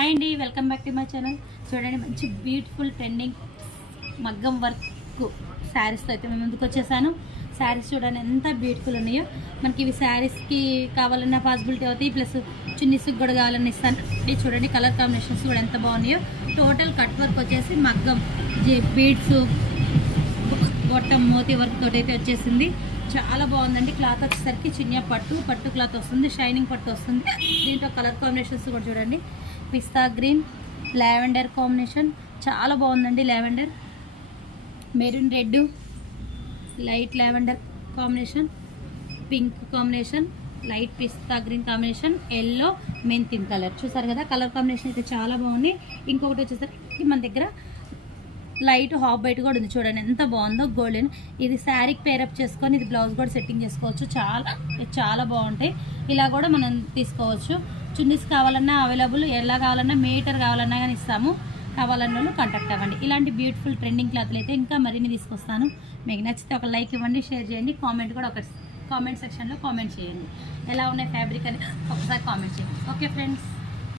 Hi అండి, welcome back to my channel. చూడండి, మంచి బ్యూటిఫుల్ ట్రెండింగ్ మగ్గం వర్క్ శారీస్తో అయితే మేము ముందుకు వచ్చేసాను. శారీస్ చూడండి ఎంత బ్యూటిఫుల్ ఉన్నాయో. మనకి ఇవి శారీస్కి కావాలన్న పాసిబిలిటీ అవుతాయి, ప్లస్ చున్నీస్కి కూడా కావాలని ఇస్తాను. ఇది చూడండి, కలర్ కాంబినేషన్స్ కూడా ఎంత బాగున్నాయో. టోటల్ కట్ వర్క్ వచ్చేసి మగ్గం బీడ్స్ బొట్టం మోతీ వర్క్ తోటి అయితే వచ్చేసింది. చాలా బాగుందండి. క్లాత్ వచ్చేసరికి చిన్న పట్టు క్లాత్ వస్తుంది, షైనింగ్ పట్టు వస్తుంది. దీంట్లో కలర్ కాంబినేషన్స్ కూడా చూడండి, పిస్తా గ్రీన్, లావెండర్ కాంబినేషన్ చాలా బాగుందండి. Lavender, maroon red, light lavender combination, pink combination, light pista green combination, yellow, మెంతిన్ కలర్. చూసారు కదా, కలర్ కాంబినేషన్ అయితే చాలా బాగుంది. ఇంకొకటి వచ్చేసరికి మన దగ్గర లైట్ హాఫ్ బైట్ కూడా ఉంది. చూడండి ఎంత బాగుందో, గోల్డెన్. ఇది శారీకి పేరప్ చేసుకొని ఇది బ్లౌజ్ కూడా సెట్టింగ్ చేసుకోవచ్చు. చాలా బాగుంటాయి. ఇలా కూడా మనం తీసుకోవచ్చు. చున్నీస్ కావాలన్నా అవైలబుల్, ఎలా కావాలన్నా మీటర్ కావాలన్నా కానీ ఇస్తాము. కావాలన్న వాళ్ళు కాంటాక్ట్ అవ్వండి. ఇలాంటి బ్యూటిఫుల్ ట్రెండింగ్ క్లాత్లు అయితే ఇంకా మరిన్ని తీసుకొస్తాను. మీకు నచ్చితే ఒక లైక్ ఇవ్వండి, షేర్ చేయండి, కామెంట్ కూడా ఒక కామెంట్ సెక్షన్లో కామెంట్ చేయండి. ఎలా ఉన్నాయి ఫ్యాబ్రిక్ అని ఒకసారి కామెంట్ చేయండి. Okay friends.